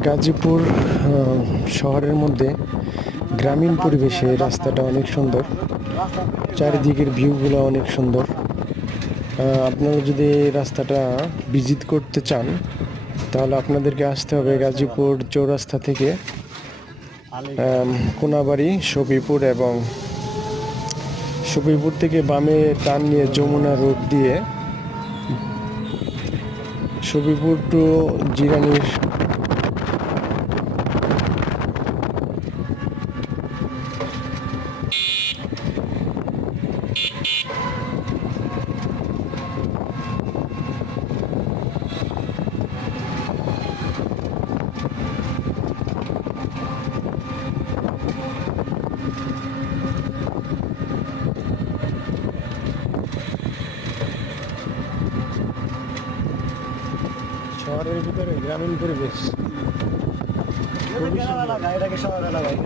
গাজীপুর শহরের মধ্যে গ্রামীণ পরিবেশে রাস্তাটা অনেক সুন্দর। চারিদিকের ভিউগুলো অনেক সুন্দর। আপনারা যদি এই রাস্তাটা ভিজিট করতে চান তাহলে আপনাদেরকে আসতে হবে গাজীপুর চৌরাস্তা থেকে কোনাবাড়ি, সফিপুর এবং সফিপুর থেকে বামে টান নিয়ে যমুনা রোড দিয়ে সফিপুর টু জিরানির শহরের ভিতরে গ্রামীণ পরিবেশ। এটাকে শহর এলাকায়